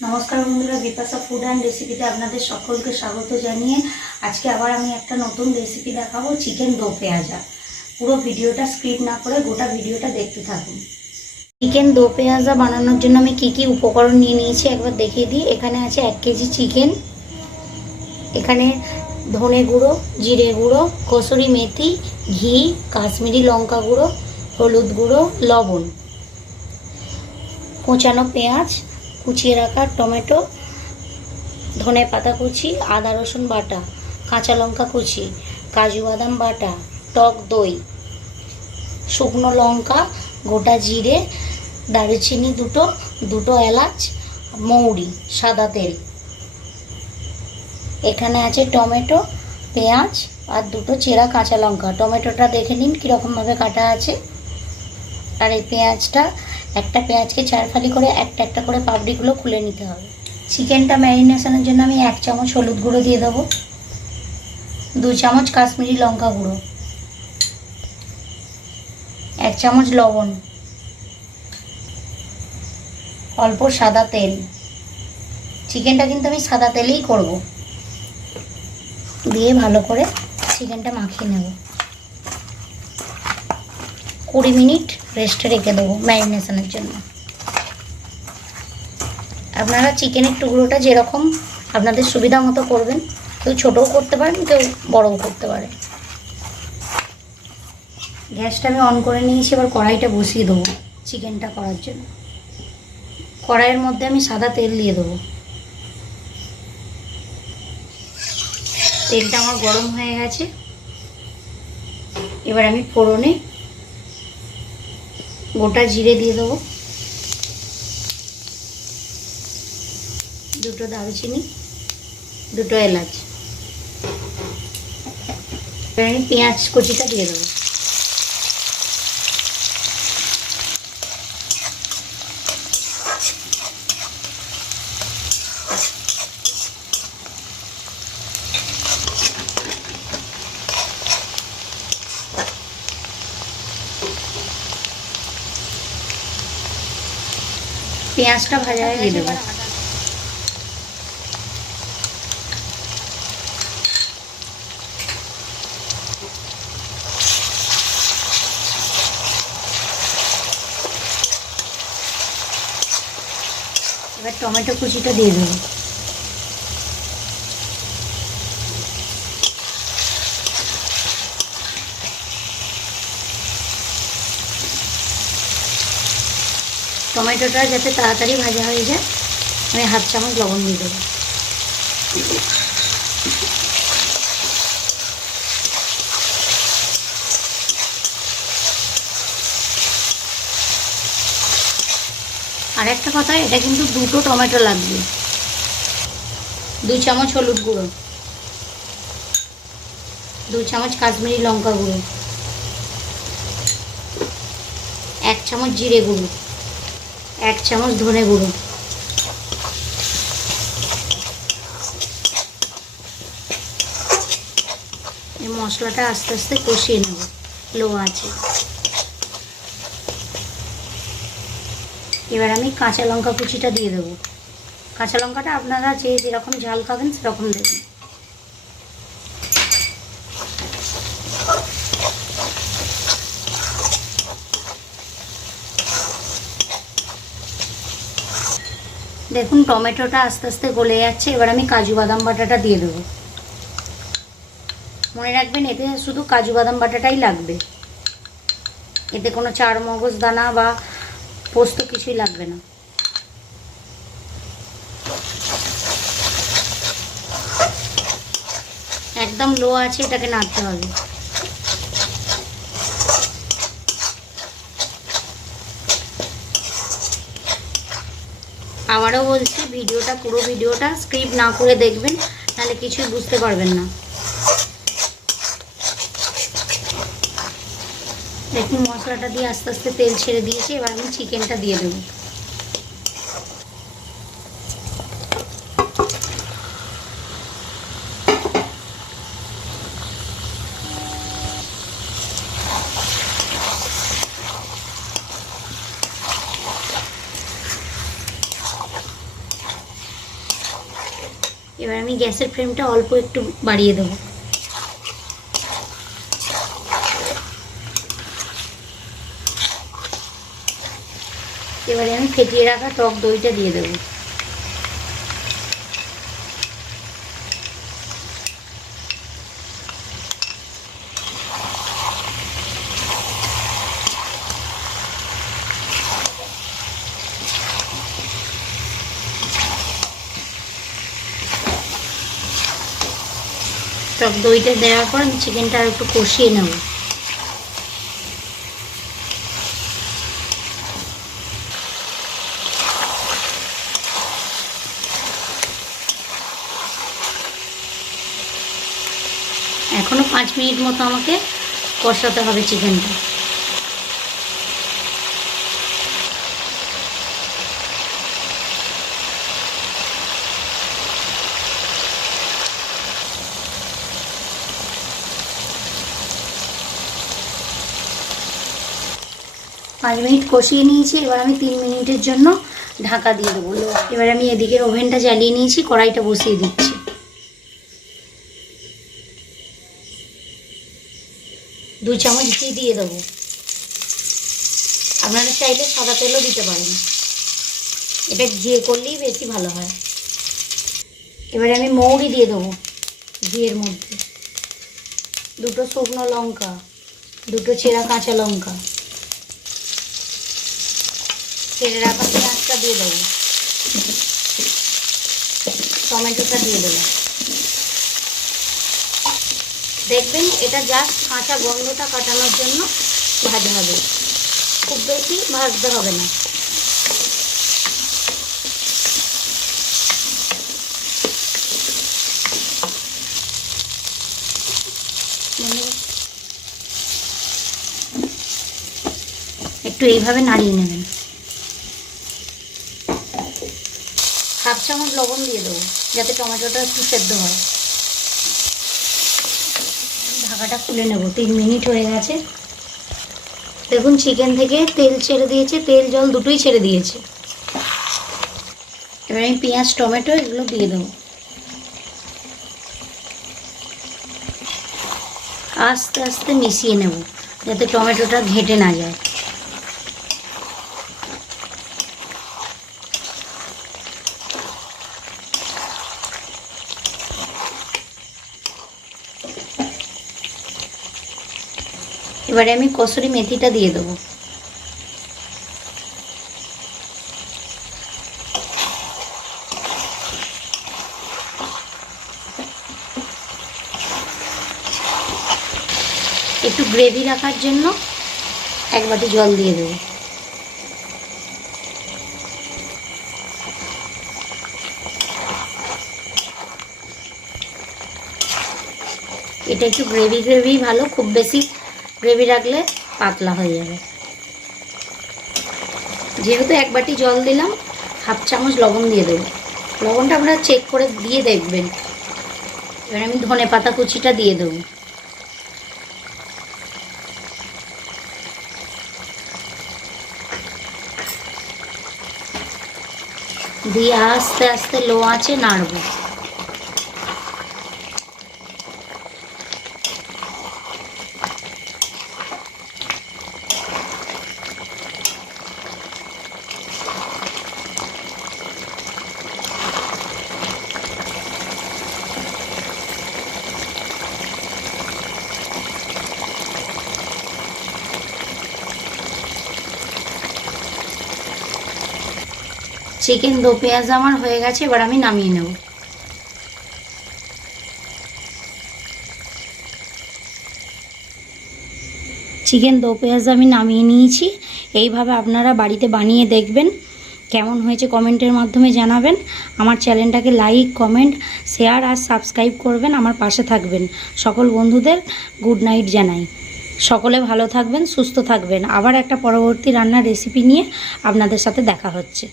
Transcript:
নমস্কার বন্ধুরা, Bipasha food and রেসিপিতে আপনাদের সকলকে স্বাগত জানিয়ে আজকে আবার আমি একটা নতুন রেসিপি দেখাবো, চিকেন দো পেঁয়াজা। পুরো ভিডিওটা স্কিপ না করে গোটা ভিডিওটা দেখতে থাকুন। চিকেন দো পেঁয়াজা বানানোর জন্য আমি কি কি উপকরণ নিয়ে নিয়েছি একবার দেখিয়ে দিই। এখানে আছে 1 কেজি চিকেন, এখানে ধনে গুঁড়ো, জিরে গুঁড়ো, কসুরি মেথি, ঘি, কাশ্মীরি লঙ্কা গুঁড়ো, হলুদ গুঁড়ো, লবণ, কোচানো পেঁয়াজ, কুচিয়ে রাখা টমেটো, ধনে পাতা কুচি, আদা রসুন বাটা, কাঁচা লঙ্কা কুচি, কাজু বাদাম বাটা, টক দই, শুকনো লঙ্কা, গোটা জিরে, দারুচিনি দুটো এলাচ, মৌরি, সাদা তেল। এখানে আছে টমেটো, পেঁয়াজ আর 2টো চেরা কাঁচা লঙ্কা। টমেটোটা দেখে নিন কীরকমভাবে কাটা আছে। আর এই পেঁয়াজটা, একটা পেঁয়াজকে 4 ফালি করে একটা করে পাপড়িগুলো খুলে নিতে হবে। চিকেনটা ম্যারিনেশনের জন্য আমি 1 চামচ হলুদ গুঁড়ো দিয়ে দেবো, 2 চামচ কাশ্মীরি লঙ্কা গুঁড়ো, 1 চামচ লবণ, অল্প সাদা তেল। চিকেনটা কিন্তু আমি সাদা তেলেই করব। দিয়ে ভালো করে চিকেনটা মাখিয়ে নেব। 20 মিনিট রেস্টে রেখে দেবো ম্যারিনেশনের জন্য। আপনারা চিকেনের টুকরোটা যেরকম আপনাদের সুবিধা মতো করবেন, কেউ ছোটও করতে পারেন, কেউ বড়ও করতে পারে। গ্যাসটা আমি অন করে নিয়েছি, এবার কড়াইটা বসিয়ে দেবো চিকেনটা করার জন্য। কড়াইয়ের মধ্যে আমি সাদা তেল দিয়ে দেবো। তেলটা আমার গরম হয়ে গেছে। এবার আমি ফোড়নে গোটা জিরে দিয়ে দেবো, 2টো দারুচিনি, 2টো এলাচ। এবার আমি পেঁয়াজ কুচিটা দিয়ে দেবো। পেঁয়াজটা ভাজা হয়ে গেছে, এবার টমেটো কুচিটা দিয়ে দেবো। টমেটোটা যাতে তাড়াতাড়ি ভাজা হয়ে যায়, আমি 1/2 চামচ লবণ দিয়ে দেবো। আর একটা কথা, এটা কিন্তু 2টো টমেটো লাগবে। 2 চামচ হলুদ গুঁড়ো, 2 চামচ কাশ্মীরি লঙ্কা গুঁড়ো, 1 চামচ জিরে গুঁড়ো, 1 চামচ ধনে গুঁড়ো, এই মশলাটা আস্তে আস্তে কষিয়ে নেব লো আছে। এবার আমি কাঁচা লঙ্কা কুচিটা দিয়ে দেবো। কাঁচা লঙ্কাটা আপনারা যেরকম ঝাল খাবেন সেরকম দেবেন। দেখুন টমেটোটা আস্তে আস্তে গলে যাচ্ছে। এবার আমি কাজু বাদাম বাটাটা দিয়ে দেবো। মনে রাখবেন, এতে শুধু কাজু বাদাম বাটাটাই লাগবে, এতে কোনো চার মগজ দানা বা পোস্ত কিছুই লাগবে না। একদম লো আছে, এটাকে নাড়তে হবে। আবারও বলছি, পুরো ভিডিওটা স্কিপ না করে দেখবেন, নাহলে কিছুই বুঝতে পারবেন না। দেখুন মশলাটা দিয়ে আস্তে আস্তে তেল ছেড়ে দিয়েছে। এবার আমি চিকেনটা দিয়ে দেবো। এবার আমি গ্যাসের ফ্লেমটা অল্প একটু বাড়িয়ে দেবো। এবারে আমি ফেটিয়ে রাখা টক দইটা দিয়ে দেবো। টক দইটা দেওয়ার পর আমি চিকেনটা আর একটু কষিয়ে নেব। এখনো 5 মিনিট মতো আমাকে কষাতে হবে চিকেনটা। পাঁচ মিনিট কষিয়ে নিয়েছি। এবার আমি 3 মিনিটের জন্য ঢাকা দিয়ে দেবো। এবার আমি এদিকের ওভেনটা জ্বালিয়ে নিয়েছি, কড়াইটা বসিয়ে দিচ্ছি। দু চামচ ঘি দিয়ে দেবো। আপনারা চাইলে সাদা তেলও দিতে পারেন, এটা ঘিয়ে করলেই বেশি ভালো হয়। এবারে আমি মৌরি দিয়ে দেবো ঘিয়ের মধ্যে, 2টো শুকনো লঙ্কা, 2টো চেরা কাঁচা লঙ্কা, কেটে রাখা পেঁয়াজটা দিয়ে দেবো, টমেটোটা দিয়ে দেবো। দেখবেন এটা জাস্ট কাঁচা গন্ধটা কাটানোর জন্য ভাজা হবে, খুব বেশি ভাজতে হবে না। একটু এইভাবে নাড়িয়ে নেবেন। হাফ চামচ লবণ দিয়ে দেবো যাতে টমেটোটা একটু সেদ্ধ হয়। ঢাকাটা খুলে নেব। 3 মিনিট হয়ে গেছে। দেখুন চিকেন থেকে তেল ছেড়ে দিয়েছে, তেল জল দুটোই ছেড়ে দিয়েছে। এবার আমি পেঁয়াজ টমেটো এগুলো দিয়ে দেবো। আস্তে আস্তে মিশিয়ে নেব যাতে টমেটোটা ঘেঁটে না যায়। এবারে আমি কসুরি মেথিটা দিয়ে দেবো। একটু গ্রেভি রাখার জন্য 1 বাটি জল দিয়ে দেবো। এটা একটু গ্রেভি ভালো, খুব বেশি গ্রেভি রাখলে পাতলা হয়ে যাবে। যেহেতু 1 বাটি জল দিলাম, হাফ চামচ লবণ দিয়ে দেবো। লবণটা আপনারা চেক করে দিয়ে দেখবেন। এবার আমি ধনে পাতা কুচিটা দিয়ে দেবো। দিয়ে আস্তে আস্তে লো আঁচে নাড়বো। চিকেন দো পেঁয়াজ আমার হয়ে গেছে। এবার আমি নামিয়ে নেব। চিকেন দো পেঁয়াজ আমি নামিয়ে নিয়েছি। এইভাবে আপনারা বাড়িতে বানিয়ে দেখবেন, কেমন হয়েছে কমেন্টের মাধ্যমে জানাবেন। আমার চ্যানেলটাকে লাইক, কমেন্ট, শেয়ার আর সাবস্ক্রাইব করবেন। আমার পাশে থাকবেন। সকল বন্ধুদের গুড নাইট জানাই। সকলে ভালো থাকবেন, সুস্থ থাকবেন। আবার একটা পরবর্তী রান্নার রেসিপি নিয়ে আপনাদের সাথে দেখা হচ্ছে।